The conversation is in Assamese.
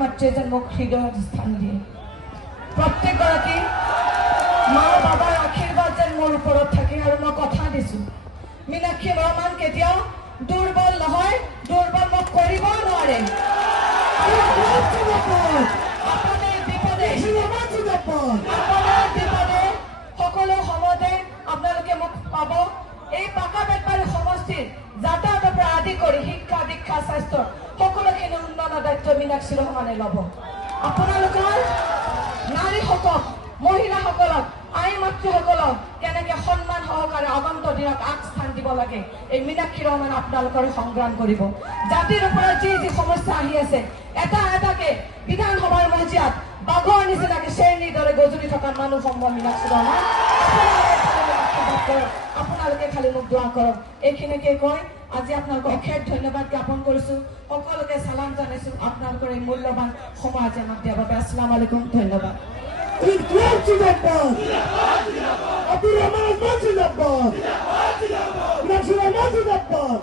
মাতৃ যেন মোক হৃদয়ত স্থান দিয়ে। প্ৰত্যেকগৰাকী মা বাবাৰ আশীৰ্বাদ যেন মোৰ ওপৰত থাকে। আৰু মই কথা দিছোঁ, মীনাক্ষী বৰ্মন কেতিয়াও দুৰ্বল নহয়, দুৰ্বল মোক কৰিব নোৱাৰে। আপুনি বিপদে সকলো সময়তে আপোনালোকে মোক পাব। এই পাকা বেতবাৰী সমষ্টিৰ যাতায়াতৰ পৰা আদি কৰি শিক্ষা দীক্ষা স্বাস্থ্যৰ সকলোখিনি উন্নয়নৰ দায়িত্ব মীনাক্ষী ৰহমানে ল'ব। আপোনালোকৰ নাৰীসকলক, মহিলাসকলক, আই মাতৃসকলক কেনেকে সন্মান সহকাৰে আগন্ত দিনত আগস্থান দিব লাগে, এই মীনাক্ষী ৰহমানে আপোনালোকৰ সংগ্ৰাম কৰিব। জাতিৰ ওপৰত যি যি সমস্যা আহি আছে, এটা এটাকে বিধানসভাৰ মজিয়াত বাঘৰ নিচিনাকে শ্ৰেণীৰ দৰে গজুৰি থকা মানুহ সম্ভৱ মীনাক্ষী ৰহমান। আপোনালোকে খালি মোক দোৱা কৰক। এইখিনিকে কৈ আজি আপোনালোকক অশেষ ধন্যবাদ জ্ঞাপন কৰিছোঁ। সকলোকে চালাম জনাইছোঁ আপোনালোকৰ এই মূল্যৱান সময় আজি আমাক দিয়াৰ বাবে। আসসালামু আলাইকুম, ধন্যবাদ। Abdul Rahman Majid Abbas.